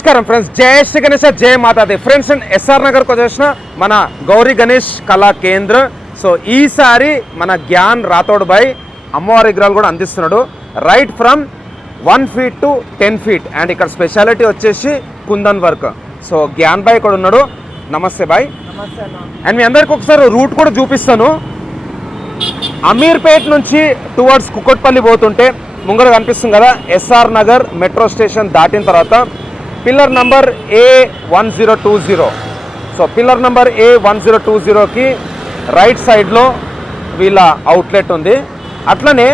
నమస్కారం ఫ్రెండ్స్, జై శ్రీ గణేష్, జై మాతాది. ఫ్రెండ్స్, ఎస్ఆర్ నగర్కి వచ్చేసిన మన గౌరీ గణేష్ కళా కేంద్ర. సో ఈసారి మన జ్ఞాన్ రాథోడ్ భాయ్ అమ్మవారి విగ్రహాలు కూడా అందిస్తున్నాడు. Right from 1 feet to 10 feet. And ఇక్కడ స్పెషాలిటీ వచ్చేసి కుందన్ వర్క్. సో జ్ఞాన్ భాయ్ ఇక్కడ ఉన్నాడు. నమస్తే భాయ్. అండ్ మీ అందరికి ఒకసారి రూట్ కూడా చూపిస్తాను. అమీర్పేట్ నుంచి టువర్డ్స్ కుక్కట్పల్లి పోతుంటే ముంగర కనిపిస్తుంది కదా, ఎస్ఆర్ నగర్ మెట్రో స్టేషన్ దాటిన తర్వాత pillar number A1020. So pillar number A1020కి రైట్ సైడ్లో వీళ్ళ అవుట్లెట్ ఉంది. అట్లనే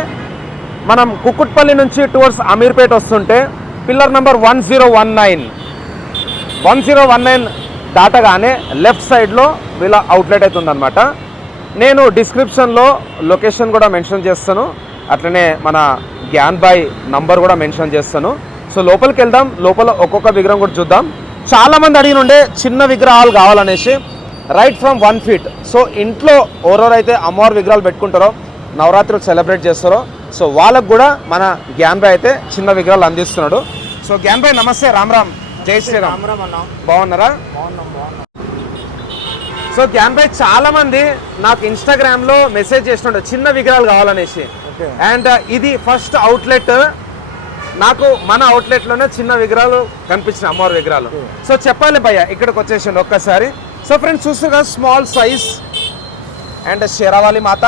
మనం కుక్కుట్పల్లి నుంచి టువర్డ్స్ అమీర్పేట్ వస్తుంటే పిల్లర్ నంబర్ 1019 దాటగానే లెఫ్ట్ సైడ్లో వీళ్ళ అవుట్లెట్ అయితే ఉందన్నమాట. నేను డిస్క్రిప్షన్లో లొకేషన్ కూడా మెన్షన్ చేస్తాను, అట్లనే మన జ్ఞాన్ భాయ్ నంబర్ కూడా మెన్షన్ చేస్తాను. సో లోపలికి వెళ్దాం, లోపల ఒక్కొక్క విగ్రహం కూడా చూద్దాం. చాలామంది అడిగిన ఉండే చిన్న విగ్రహాలు కావాలనేసి. Right from 1 feet. సో ఇంట్లో ఎవరెవరైతే అమ్మవారి విగ్రహాలు పెట్టుకుంటారో, నవరాత్రులు సెలబ్రేట్ చేస్తారో, సో వాళ్ళకు కూడా మన జ్ఞాన్ భాయ్ అయితే చిన్న విగ్రహాలు అందిస్తున్నాడు. సో జ్ఞాన్ భాయ్ నమస్తే, రామ్ రామ్, జై శ్రీరామ్. బాగున్నారా? సో జ్ఞాన్ భాయ్ చాలా మంది నాకు ఇన్స్టాగ్రామ్లో మెసేజ్ చేస్తుండే చిన్న విగ్రహాలు కావాలనేసి. అండ్ ఇది ఫస్ట్ అవుట్లెట్. నాకు మన అవుట్లెట్లోనే చిన్న విగ్రహాలు కనిపించిన అమ్మవారి విగ్రహాలు. సో చెప్పాలి భయ్య, ఇక్కడికి వచ్చేసిండు ఒక్కసారి. సో ఫ్రెండ్స్ చూస్తే కదా, స్మాల్ సైజ్ అండ్ షేరావాలి మాత.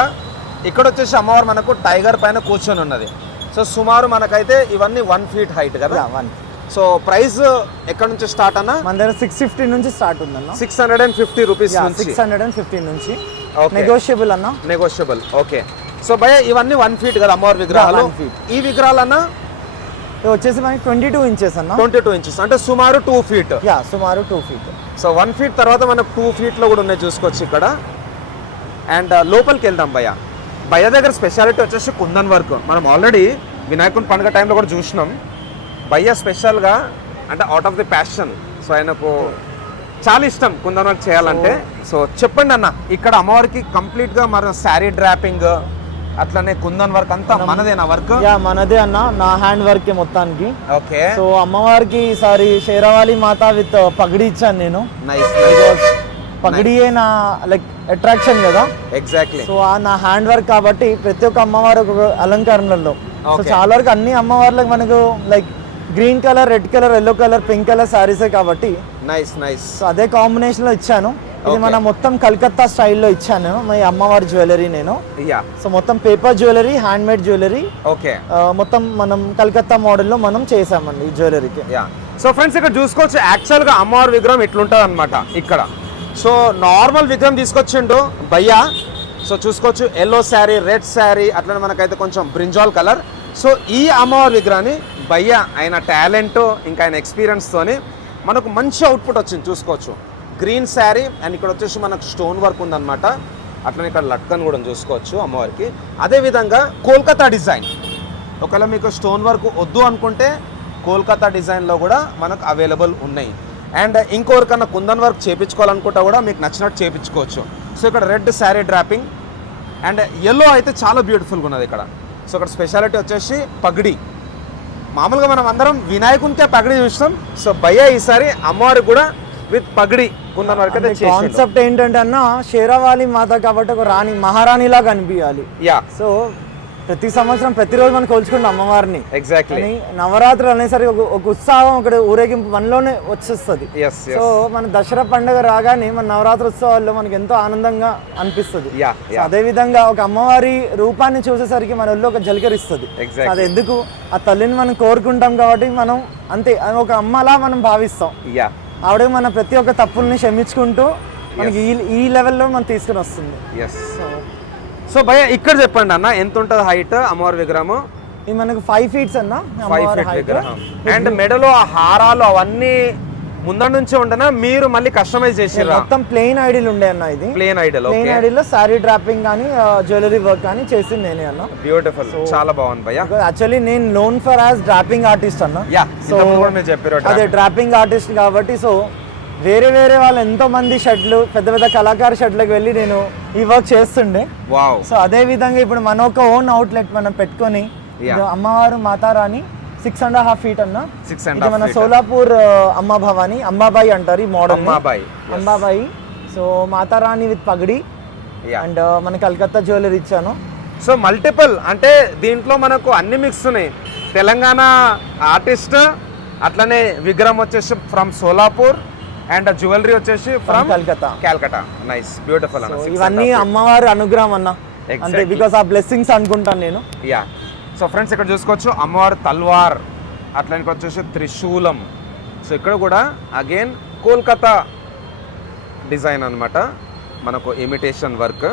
ఇక్కడ వచ్చేసి అమ్మవారు మనకు టైగర్ పైన కూర్చొని ఉన్నది. సో సుమారు మనకైతే ఇవన్నీ 1 feet హైట్ కదా. సో ప్రైస్ ఎక్కడ నుంచి స్టార్ట్ అన్న? మన దగ్గర 650 నుంచి స్టార్ట్ ఉందన్న. 650 రూపీస్. 650 నుంచి నెగోషియబుల్ అన్న. Negotiable, okay. సో భయ్య ఇవన్నీ 1 feet కదా అమ్మవారి విగ్రహాలు. ఈ విగ్రహాలు అన్న వచ్చేసి మనకి 22 inches అన్న. 22 inches అంటే సుమారు 2 feet. సుమారు 2 feet. సో 1 feet తర్వాత మనకు 2 feet లో కూడా ఉన్నాయి, చూసుకోవచ్చు ఇక్కడ. అండ్ లోపలికి వెళ్దాం భయ్య. భయ్య దగ్గర స్పెషాలిటీ వచ్చేసి కుందన్ వర్క్. మనం ఆల్రెడీ వినాయకుని పండుగ టైంలో కూడా చూసినాం. భయ్య స్పెషల్గా అంటే out of the passion. So ఆయనకు చాలా ఇష్టం కుందన్ వర్క్ చేయాలంటే. సో చెప్పండి అన్న, ఇక్కడ అమ్మవారికి కంప్లీట్గా మన శారీ డ్రాపింగ్ అట్లనే కుందన్ వర్క్ అంతా మనదేనా వర్క్? మనదే అన్న, నా హ్యాండ్ వర్క్ మొత్తానికి. ఓకే. సో అమ్మవారికి ఈసారి షేరావాలి మాత విత్ పగడి ఇచ్చాను నేను. నైస్. పగడియే నా లైక్ అట్రాక్షన్ కదా. ఎగ్జాక్ట్లీ. సో నా హ్యాండ్ వర్క్ కాబట్టి ప్రతి ఒక్క అమ్మవారు అలంకరణలో, సో చాలా వరకు అన్ని అమ్మవార్లకు మనకు like green colour, red colour, yellow colour, pink colour శారీసే కాబట్టి నైస్ నైస్. సో అదే కాంబినేషన్ లో ఇచ్చాను. ఇది మన మొత్తం కలకత్తా స్టైల్లో ఇచ్చాను మీ అమ్మవారి జ్యువెలరీ నేను. సో మొత్తం paper jewellery, hand made jewellery. Okay. మొత్తం మనం కలకత్తా మోడల్లో మనం చేసామండి ఈ జ్యువెలరీకి. సో ఫ్రెండ్స్ ఇక్కడ చూసుకోవచ్చు, యాక్చువల్గా అమ్మవారి విగ్రహం ఇట్లుంటుంది అనమాట ఇక్కడ. సో నార్మల్ విగ్రహం తీసుకొచ్చిండు భయ్య. సో చూసుకోవచ్చు, ఎల్లో శారీ, రెడ్ శారీ, అట్లనే మనకైతే కొంచెం బ్రింజాల్ కలర్. సో ఈ అమ్మవారి విగ్రహాన్ని భయ్య ఆయన టాలెంట్ ఇంకా ఆయన ఎక్స్పీరియన్స్తోని మనకు మంచి అవుట్పుట్ వచ్చింది. చూసుకోవచ్చు, గ్రీన్ శారీ అండ్ ఇక్కడ వచ్చేసి మనకు స్టోన్ వర్క్ ఉందన్నమాట. అట్లనే ఇక్కడ లట్కన్ కూడా చూసుకోవచ్చు అమ్మవారికి. అదేవిధంగా కోల్కతా డిజైన్, ఒకవేళ మీకు స్టోన్ వర్క్ వద్దు అనుకుంటే కోల్కతా డిజైన్లో కూడా మనకు అవైలబుల్ ఉన్నాయి. అండ్ ఇంకొకరికన్నా కుందన్ వర్క్ చేయించుకోవాలనుకుంటా కూడా మీకు నచ్చినట్టు చేయించుకోవచ్చు. సో ఇక్కడ red sari dropping and yellow అయితే చాలా బ్యూటిఫుల్గా ఉన్నది ఇక్కడ. సో ఇక్కడ స్పెషాలిటీ వచ్చేసి పగడి. మామూలుగా మనం అందరం వినాయకునికే పగడి చూస్తాం. సో భయ్య ఈసారి అమ్మవారికి కూడా విత్ పగడి కుందన్ వర్క్ అయితే కాన్సెప్ట్ ఏంటంటే అన్న, షేరావాలి మాత కాబట్టి ఒక రాణి, మహారాణిలా కనిపించాలి. సో ప్రతి సంవత్సరం ప్రతిరోజు మనం కొలుచుకుంటాం అమ్మవారిని. ఎగ్జాక్ట్లీ. నవరాత్రులు అనేసరికి ఒక ఉత్సాహం, ఒక ఊరేగింపు మనలోనే వచ్చేస్తుంది. సో మన దసరా పండుగ రాగానే మన నవరాత్రి ఉత్సవాల్లో మనకి ఎంతో ఆనందంగా అనిపిస్తుంది. అదే విధంగా ఒక అమ్మవారి రూపాన్ని చూసేసరికి మన ఒళ్ళు ఒక జలకరిస్తుంది. అది ఎందుకు, ఆ తల్లిని మనం కోరుకుంటాం కాబట్టి మనం అంతే ఒక అమ్మలా మనం భావిస్తాం. ఆవిడ మన ప్రతి ఒక్క తప్పుల్ని క్షమించుకుంటూ మనకి ఈ లెవెల్లో మనం తీసుకుని వస్తుంది. సో భయ్య ఇక్కడ చెప్పండి అన్న, ఎంత ఉంటుంది హైట్ అమ్మవారి విగ్రహము? ఇది మనకు 5 feet అన్న. 5 feet విగ్రహం. అండ్ మెడలో ఆ హారాలు అవన్నీ ముందర నుంచి ఉండనా, మీరు మళ్ళీ కస్టమైజ్ చేసారు? మొత్తం ప్లెయిన్ ఐడిల్ ఉండే అన్న. ఇది ప్లెయిన్ ఐడిల్. ప్లెయిన్ ఐడిల్ లో సారీ డ్రాపింగ్ కానీ జ్యువెలరీ వర్క్ కానీ చేసింది నేనే అన్న. బ్యూటిఫుల్, చాలా బాగుంది భయ్య. యాక్చువల్లీ నేను known for as dropping artist అన్న. సో అదే డ్రాపింగ్ ఆర్టిస్ట్ కాబట్టి, సో వేరే వేరే వాళ్ళు ఎంతో మంది షర్ట్లు, పెద్ద పెద్ద కళాకారు షర్ట్లకు వెళ్ళి నేను ఈ వర్క్ చేస్తుండే. సో అదే విధంగా ఇప్పుడు మన ఒక ఓన్ అవుట్లెట్ మనం పెట్టుకొని అమ్మవారు మాతారాణి 6.5 feet అన్న. 6.5 ఇది మన సోలాపూర్ అమ్మ భవాని, అంబాబాయి అంటారు ఈ model. Ambabai. So Matarani with పగడి అండ్ మన కలకత్తా జ్యువెలరీ ఇచ్చాను. సో మల్టిపుల్ అంటే దీంట్లో మనకు అన్ని మిక్స్ ఉన్నాయి. తెలంగాణ ఆర్టిస్ట్, అట్లనే విగ్రహం వచ్చేసి ఫ్రమ్ సోలాపూర్ అండ్ జ్యువెలరీ వచ్చేసి ఫ్రమ్ కలకత్తా. నైస్, బ్యూటిఫుల్ అన్న. ఇవన్నీ అమ్మవారి అనుగ్రహం అన్న, అంటే బికాస్ ఆ బ్లెస్సింగ్స్ అనుకుంటాను నేను. యా. సో ఫ్రెండ్స్ ఇక్కడ చూసుకోవచ్చు అమ్మవారి తల్వార్, అట్లనే వచ్చేసి త్రిశూలం. సో ఇక్కడ కూడా అగైన్ కోల్కతా డిజైన్ అన్నమాట, మనకు ఇమిటేషన్ వర్క్.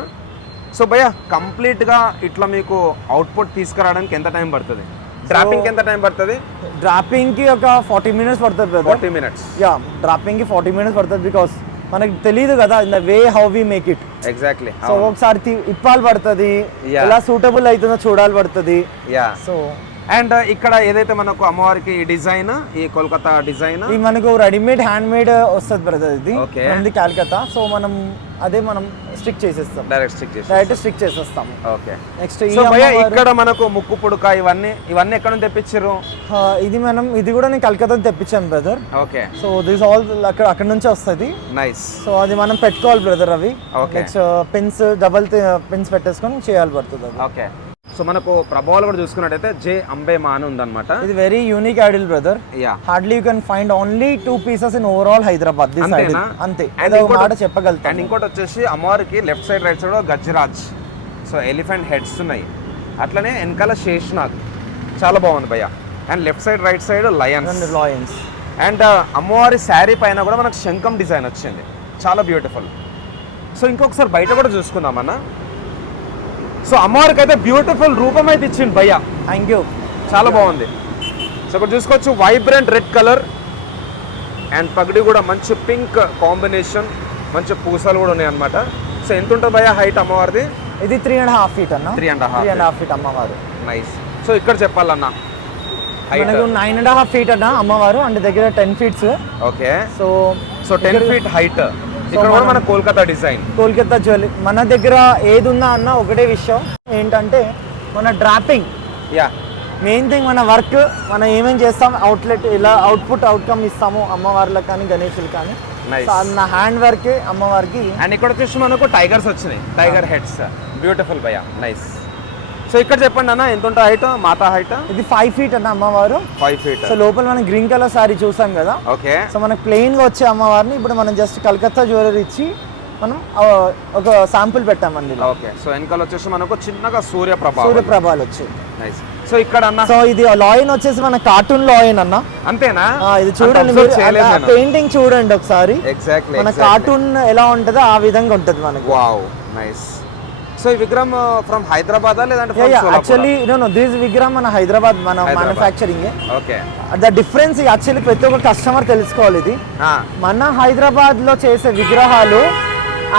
సో భయ్య కంప్లీట్గా ఇట్లా మీకు అవుట్పుట్ తీసుకురావడానికి ఎంత టైం పడుతుంది? డ్రాపింగ్కి ఎంత టైం పడుతుంది? డ్రాపింగ్కి ఒక 40 minutes పడుతుంది. 40 minutes. యా, డ్రాపింగ్కి 40 minutes పడుతుంది బికాస్ మనకి తెలియదు కదా in the way how we make it. Exactly. So ఒకసారి ఇప్పాలి పడుతుంది, ఎలా సూటబుల్ అవుతుందో చూడాలి పడుతుంది. యా. సో అండ్ ఇక్కడ ఏదైతే మనకు అమ్మవారికి ఈ డిజైన్, ఈ కోల్కతా డిజైన్, ఇది మనకు రెడీమేడ్ హ్యాండ్ మేడ్ వస్తుంది బ్రదర్. ఇది ఉంది కలకత్తా. సో మనం అదే మనం స్టిక్ చేసేస్తాం, డైరెక్ట్ స్టిక్ చేసేస్తాం. ఓకే. నెక్స్ట్ ఇక్కడ మనకు ముక్కు పుడక ఇవన్నీ ఎక్కడ నుంచి తెప్పించారు? ఇది కూడా నేను కలకత్తా తెప్పించాను brother. Okay. So this all అక్కడ నుంచి వస్తుంది. నైస్. సో అది మనం పెట్టుకోవాలి బ్రదర్. అవి నెక్స్ట్ పెన్స్, డబల్ పెన్స్ పెట్టేసుకొని చేయాలి పడుతుంది. ఓకే. సో మనకు ప్రభావాలు కూడా చూసుకున్నట్టయితే జే అంబే మా అని ఉందన్నమాట. ఇది very unique idol brother. Hardly you can find only 2 pieces in overall Hyderabad. This idol అంతే, మాట చెప్పగలుగుతాను. అండ్ ఇంకోటి వచ్చేసి అమ్మవారికి left side right side Gajraj, so elephant heads ఉన్నాయి. అట్లనే వెనకాల శేషనాగ్, చాలా బాగుంది భయ్య. And left side right side lions. And అమ్మవారి శారీ పైన కూడా మనకు శంఖం డిజైన్ వచ్చింది, చాలా బ్యూటిఫుల్. సో ఇంకొకసారి బయట కూడా చూసుకుందామన్నా. సో అమ్మవారికి అయితే బ్యూటిఫుల్ రూపం అయితే ఇచ్చింది భయ్య. థ్యాంక్ యూ, చాలా బాగుంది. సో ఇక్కడ చూసుకోవచ్చు వైబ్రెంట్ రెడ్ కలర్ అండ్ పగడి కూడా మంచి పింక్ కాంబినేషన్, మంచి పూసలు కూడా ఉన్నాయి అనమాట. సో ఎంత ఉంటుంది భయ్య హైట్ అమ్మవారిది? ఇది 3.5 feet అన్న. 3.5 feet అమ్మవారు. నైస్. సో ఇక్కడ చెప్పాలన్నా మనకు 9.5 feet అన్న అమ్మవారు, అంటే దగ్గర 10 feet. Okay. So 10 feet height. ఇక్కడ కూడా మన కోల్కతా డిజైన్, కోల్కతా జ్యువెలరీ. మన దగ్గర ఏది ఉన్నా అన్న ఒకటే విషయం ఏంటంటే మన డ్రాపింగ్. యా, మెయిన్ థింగ్ మన వర్క్, మనం ఏమేం చేస్తాం, అవుట్లెట్ ఇలా అవుట్పుట్ అవుట్కమ్ ఇస్తాము అమ్మవార్లకు కానీ గణేషులు కానీ. నా హ్యాండ్ వర్క్ అమ్మవారికి. అండ్ ఇక్కడ వచ్చేసి మనకు టైగర్స్ వచ్చినాయి, టైగర్ హెడ్స్, బ్యూటిఫుల్ భయ్య. నైస్. సో ఇక్కడ చెప్పండి అన్న ఎంత ఉంటుంది హైట్, మాతా హైట్? ఇది 5 feet అన్న అమ్మవారు. 5 feet. సో లోపల మనం గ్రీన్ కలర్ సారీ చూసాం కదా. ఓకే. సో మనకు ప్లెయిన్ గా వచ్చే అమ్మవారిని ఇప్పుడు మనం జస్ట్ కలకత్తా జ్యువెలరీ ఇచ్చి మనం ఒక శాంపుల్ పెట్టామండి. ఓకే. సో వెనకాల వచ్చేసి మనకు చిన్నగా సూర్యప్రభాలు వచ్చాయి. నైస్. సో ఇక్కడ అన్న, సో ఇది లాయిన్ వచ్చేసి మన కార్టూన్ లాయిన్ అన్న. అంతేనా? ఇది చూడండి, పెయింటింగ్ చూడండి ఒకసారి. ఎగ్జాక్ట్లీ మన కార్టూన్ ఎలా ఉంటుందో ఆ విధంగా ఉంటుంది మనకి. Wow, nice. సో ఈ విగ్రహం ఫ్రమ్ హైదరాబాద్ లేదంటే యాక్చువల్లీ నో దిస్ విగ్రహం మన హైదరాబాద్ మన manufacturing. Okay. The difference actually ప్రతి ఒక్క కస్టమర్ తెలుసుకోవాలి. ఇది మన హైదరాబాద్ లో చేసే విగ్రహాలు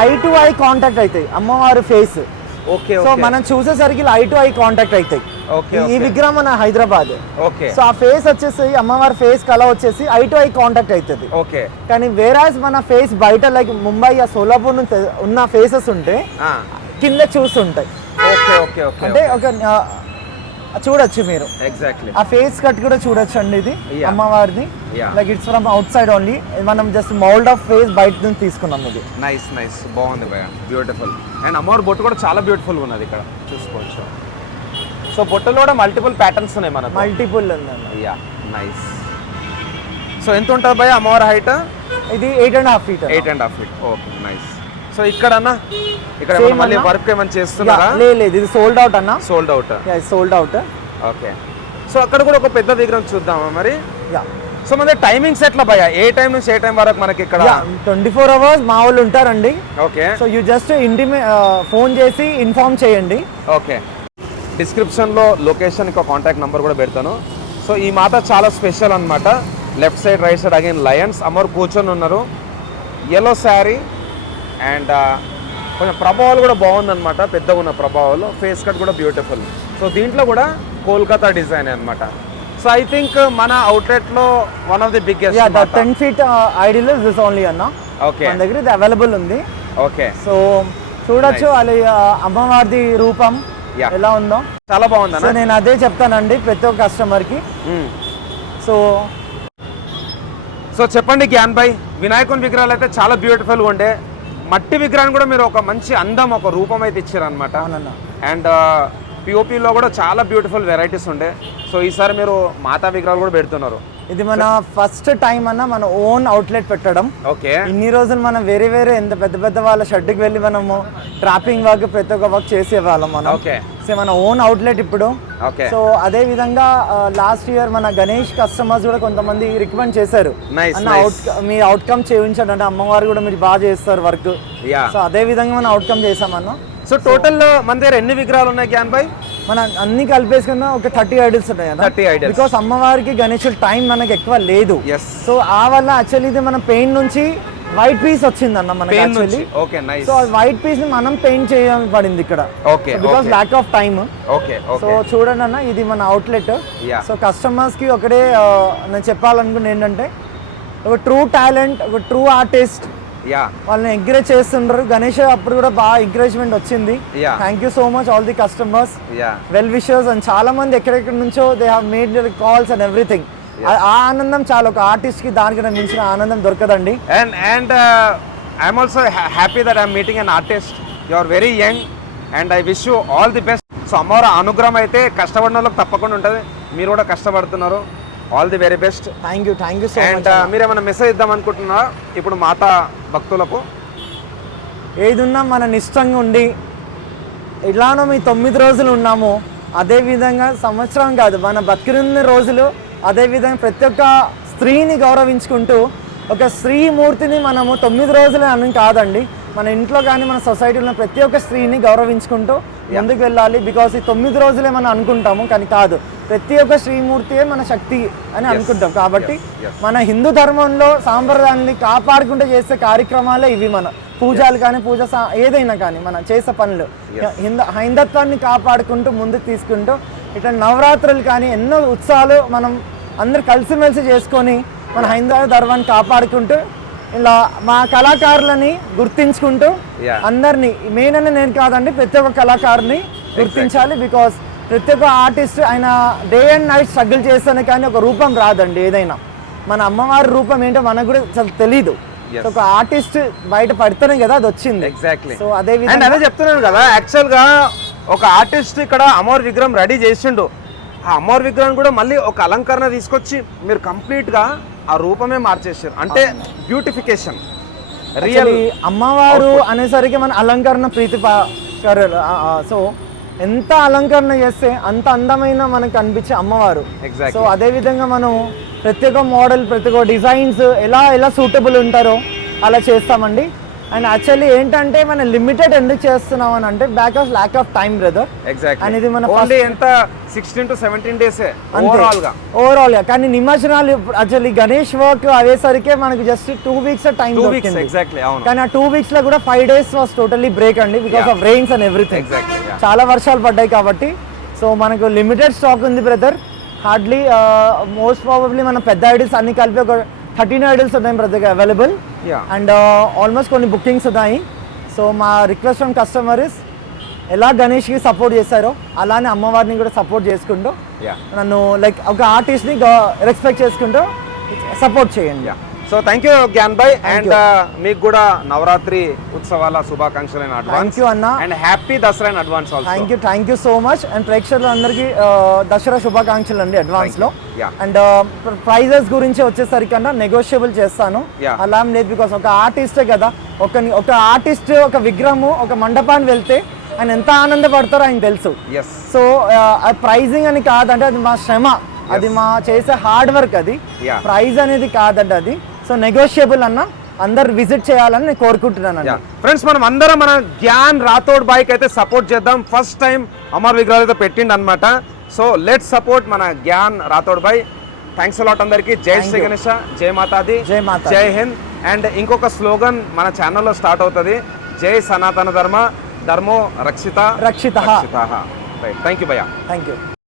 ఐ టు ఐ కాంటాక్ట్ అవుతాయి, అమ్మవారి ఫేస్. ఓకే. సో మనం చూసేసరికి ఐ టు ఐ కాంటాక్ట్ అవుతాయి. ఈ విగ్రహం మన హైదరాబాద్. ఓకే. సో ఆ ఫేస్ వచ్చేసి అమ్మవారి ఫేస్ కలర్ వచ్చేసి ఐ టు ఐ కాంటాక్ట్ అవుతుంది. ఓకే. కానీ వేరాజ్ మన ఫేస్ బయట లైక్ ముంబై ఆ సోలాపూర్ నుంచి ఉన్న ఫేసెస్ ఉంటే కింద చూస్తుంటాయి. ఓకే. ఓకే. ఓకే. అంటే ఒక చూడొచ్చు మీరు. ఎగ్జాక్ట్లీ. ఆ ఫేస్ కట్ కూడా చూడొచ్చు అండి. ఇది అమ్మవారిది. Like it's from out side only. మనం జస్ట్ మౌల్డ్ ఆఫ్ ఫేస్ బయట నుంచి తీసుకున్నాం. ఇది నైస్ నైస్, బాగుంది భయ్య, బ్యూటిఫుల్. అండ్ అమ్మవారి బొట్టు కూడా చాలా బ్యూటిఫుల్ ఉన్నది, ఇక్కడ చూసుకోవచ్చు. సో బొట్టులో కూడా మల్టిపుల్ ప్యాటర్న్స్ ఉన్నాయి మనకు. మల్టిపుల్ ఉందండి. Yeah, nice. సో ఎంత ఉంటుంది భయ్య అమ్మవారి హైట్? ఇది 8.5 feet. 8.5 feet. Okay, nice. So ఇక్కడ అన్న, ఇక్కడ మళ్ళీ వర్క్ ఏమైనా చేస్తున్నారా? లేదు, ఇది సోల్డ్ అవుట్ అన్న. Sold out. Sold out. Okay. So అక్కడ కూడా ఒక పెద్ద విగ్రహం చూద్దామా మరి? యా. సో మన టైమింగ్స్ ఎట్లా భయ్య, ఏ టైం నుంచి ఏ టైం వరకు మనకి ఇక్కడ? 24 hours మా వాళ్ళు ఉంటారండి. Okay. So you just phone చేసి ఇన్ఫార్మ్ చేయండి. ఓకే. డిస్క్రిప్షన్లో లొకేషన్ ఇంకా కాంటాక్ట్ నెంబర్ కూడా పెడతాను. సో ఈ మాత చాలా స్పెషల్ అనమాట. Left side right side again Lions, అమ్మవారు కూర్చొని ఉన్నారు. ఎల్లో శారీ అండ్ కొంచెం ప్రభావాలు కూడా బాగుందన్నమాట, పెద్దగా ఉన్న ప్రభావాలు. ఫేస్ కట్ కూడా బ్యూటిఫుల్. సో దీంట్లో కూడా కోల్కతా డిజైన్ అనమాట. సో ఐ థింక్ మన అవుట్లెట్లో one of the biggest. 10 feet ideal is this only అన్న. ఓకే. మన దగ్గర ఇది అవైలబుల్ ఉంది. ఓకే. సో చూడొచ్చు అది అమ్మవారి రూపం ఎలా ఉందో. చాలా బాగుంది. సో నేను అదే చెప్తానండి ప్రతి ఒక్క కస్టమర్ కి. సో చెప్పండి జ్ఞాన్ భాయ్, వినాయకుని విగ్రహాలు అయితే చాలా బ్యూటిఫుల్గా ఉండే, మట్టి విగ్రహాన్ని కూడా మీరు ఒక మంచి అందం, ఒక రూపం అయితే ఇచ్చారనమాట. అవునన్నా. అండ్ పిఓపిలో కూడా చాలా బ్యూటిఫుల్ వెరైటీస్ ఉండే. సో ఈసారి మీరు మాతా విగ్రహాలు కూడా పెడుతున్నారు. ఇది మన ఫస్ట్ టైం అన్న మన ఓన్ అవుట్లెట్ పెట్టడం. ఓకే. ఇన్ని రోజులు మనం వేరే ఎంత పెద్ద వాళ్ళ షెడ్కి వెళ్ళి మనము ట్రాపింగ్ వర్క్ ప్రతి ఒక్క వర్క్ చేసేవాళ్ళం మనం. ఓకే. సో మన ఓన్ అవుట్లెట్ ఇప్పుడు. ఓకే. సో అదే విధంగా లాస్ట్ ఇయర్ మన గణేష్ కస్టమర్స్ కూడా కొంతమంది రికమెండ్ చేశారు, అన్న మీ అవుట్కమ్ చేయించండి అంటే అమ్మవారు కూడా మీరు బాగా చేస్తారు వర్క్. సో అదే విధంగా మనం అవుట్కమ్ చేసామన్న. సో టోటల్ మన దగ్గర ఎన్ని విగ్రహాలు ఉన్నాయి జ్ఞాన్ భాయ్? మన అన్ని కలిపేసుకున్నా ఒక 30 ఐడల్స్ ఉన్నాయి. 30 ఐడల్స్. బికాస్ అమ్మవారికి గణేషుడు టైం మనకి ఎక్కువ లేదు. సో ఆ వల్ల యాక్చువల్లీ ఇది మనం పెయింట్ నుంచి వైట్ పీస్ వచ్చింది అన్న మనకి actually. Okay, nice. So white piece ని మనం పెయింట్ చేయడం పడింది ఇక్కడ. Okay. Because lack of time. Okay. So చూడండి అన్న, ఇది మన అవుట్లెట్. సో కస్టమర్స్ కి ఒకటే నేను చెప్పాలనుకున్నా ఏంటంటే, ఒక ట్రూ టాలెంట్, ఒక ట్రూ ఆర్టిస్ట్ వాళ్ళని ఎంకరేజ్ చేస్తుండ్రు. గణేష్ అప్పుడు కూడా బాగా ఎంకరేజ్మెంట్ వచ్చింది. Thank you so much all the customers, well wishers, and చాలా మంది ఎక్కడెక్కడ నుంచో they have made calls and everything. ఆ ఆనందం చాలా, ఒక ఆర్టిస్ట్ కి దానికన్నా మించిన ఆనందం దొరకదండి. And I'm also happy that I'm meeting an artist. You are very young and I wish you all the best. So అమ్మవారి అనుగ్రహం అయితే కష్టపడిన వాళ్ళకి తప్పకుండా ఉంటుంది. మీరు కూడా కష్టపడుతున్నారు. All the very best. Thank you so much. And మీరేమైనా మెసేజ్ ఇద్దాం అనుకుంటున్నారా ఇప్పుడు మాతా భక్తులకు? ఏదున్నా మన నిష్టంగా ఉండి, ఇలానో మీ 9 రోజులు ఉన్నాము, అదే విధంగా సంవత్సరం కాదు మన బతికిన రోజులు అదే విధంగా ప్రతి ఒక్క స్త్రీని గౌరవించుకుంటూ, ఒక స్త్రీమూర్తిని మనము 9 రోజులు అని కాదండి, మన ఇంట్లో కానీ మన సొసైటీలో ప్రతి ఒక్క స్త్రీని గౌరవించుకుంటూ ముందుకు వెళ్ళాలి. బికాస్ ఈ 9 రోజులే మనం అనుకుంటాము, కానీ కాదు, ప్రతి ఒక్క శ్రీమూర్తియే మన శక్తి అని అనుకుంటాం. కాబట్టి మన హిందూ ధర్మంలో సాంప్రదాయాన్ని కాపాడుకుంటూ చేసే కార్యక్రమాలే ఇవి. మన పూజలు కానీ ఏదైనా కానీ మనం చేసే పనులు హైందత్వాన్ని కాపాడుకుంటూ ముందుకు తీసుకుంటూ, ఇట్లా నవరాత్రులు కానీ ఎన్నో ఉత్సవాలు మనం అందరు కలిసిమెలిసి చేసుకొని మన హైందవ ధర్మాన్ని కాపాడుకుంటూ, ఇలా మా కళాకారులని గుర్తించుకుంటూ అందరినీ, మెయిన్ అని నేను కాదండి, ప్రతి ఒక్క కళాకారుని గుర్తించాలి. బికాస్ ప్రతి ఒక్క ఆర్టిస్ట్ ఆయన డే అండ్ నైట్ స్ట్రగుల్ చేస్తానే కానీ ఒక రూపం రాదండి. ఏదైనా మన అమ్మవారి రూపం ఏంటో మనకు కూడా చాలా తెలీదు. ఒక ఆర్టిస్ట్ బయట పడితేనే కదా అది వచ్చింది. ఎగ్జాక్ట్లీ. సో అదే విధంగా అదే చెప్తున్నాను కదా, యాక్చువల్ గా ఒక ఆర్టిస్ట్ ఇక్కడ అమ్మవారి విగ్రహం రెడీ చేసిండు. ఆ అమ్మవారి విగ్రహం కూడా మళ్ళీ ఒక అలంకరణ తీసుకొచ్చి మీరు కంప్లీట్ గా ఆ రూపమే మార్చేసారు. అంటే బ్యూటిఫికేషన్ రియల్. అమ్మవారు అనేసరికి మన అలంకరణ ప్రీతి. సో ఎంత అలంకరణ చేస్తే అంత అందమైన మనకు అనిపించే అమ్మవారు. సో అదే విధంగా మనం ప్రతి ఒక్క మోడల్, ప్రతి ఒక్క డిజైన్స్ ఎలా సూటబుల్ ఉంటారో అలా చేస్తామండి. అండ్ యాక్చువల్లీ ఏంటంటే మనం లిమిటెడ్ ఎందుకు చేస్తున్నాం అని అంటే back of lack of time brother. And ఇది మన ఎంత 16 to 17 days ఓవరాల్ గా. కానీ నిమజ్జనాలు యాక్చువల్లీ గణేష్ వర్క్ అయ్యేసరికి మనకి జస్ట్ 2 weeks టైం దొరికింది. కానీ ఆ 2 weeks లో కూడా 5 days వాస్ టోటల్లీ బ్రేక్ అండి, because of rains and everything. చాలా వర్షాలు పడ్డాయి కాబట్టి. సో మనకు లిమిటెడ్ స్టాక్ ఉంది బ్రదర్. హార్డ్లీ మోస్ట్ ప్రాబబ్లీ మన పెద్ద ఐడల్స్ అన్ని కలిపి ఒక 13 ఐడల్స్ ఉన్నాయి బ్రదర్ అవైలబుల్. అండ్ ఆల్మోస్ట్ కొన్ని బుకింగ్స్ ఉన్నాయి. సో మా రిక్వెస్ట్ ఫ్రమ్ కస్టమర్ ఇస్, ఎలా గణేష్కి సపోర్ట్ చేశారో అలానే అమ్మవారిని కూడా సపోర్ట్ చేసుకుంటూ, నన్ను లైక్ ఒక ఆర్టిస్ట్ని రెస్పెక్ట్ చేసుకుంటూ సపోర్ట్ చేయండి. So thank you Gyan Bhai. And మీకు కూడా నవరాత్రి ఉత్సవాల శుభాకాంక్షలు ఇన్ అడ్వాన్స్. థ్యాంక్ యూ అన్న. And happy Dasara in advance also. Thank you so much. And ప్రేక్షకులందరికీ దసరా శుభాకాంక్షలు అండి అడ్వాన్స్ లో. అండ్ ప్రైజెస్ గురించి వచ్చేసరికి అన్న నెగోషియబుల్ చేస్తాను, అలా లేదు. బికాస్ ఒక ఆర్టిస్టే కదా, ఒక ఆర్టిస్ట్ ఒక విగ్రహము ఒక మండపాన్ని వెళ్తే ఆయన ఎంత ఆనందపడతారో ఆయన తెలుసు. సో ప్రైజింగ్ అని కాదంటే అది మా శ్రమ, అది మా చేసే హార్డ్ వర్క్, అది ప్రైజ్ అనేది కాదండి అది. సో నెగోషియబుల్ అన్న, అందరు విజిట్ చేయాలని నేను కోరుకుంటున్నాను అన్న. ఫ్రెండ్స్, మనం అందరం మన జ్ఞాన్ రాథోడ్ బాయ్కి అయితే సపోర్ట్ చేద్దాం. ఫస్ట్ టైం అమర్ విగ్రహాలు అయితే పెట్టిండు అనమాట. సో లెట్స్ సపోర్ట్ మన జ్ఞాన్ రాథోడ్ బాయ్. థ్యాంక్స్ అలాట్ అందరికి. జై శ్రీ గణేష, జై మాతాది, జై హింద్. అండ్ ఇంకొక స్లోగన్ మన ఛానల్లో స్టార్ట్ అవుతుంది, జై సనాతన ధర్మ, ధర్మో రక్షిత. రక్షిత. థ్యాంక్ యూ భయ్యా. Thank you.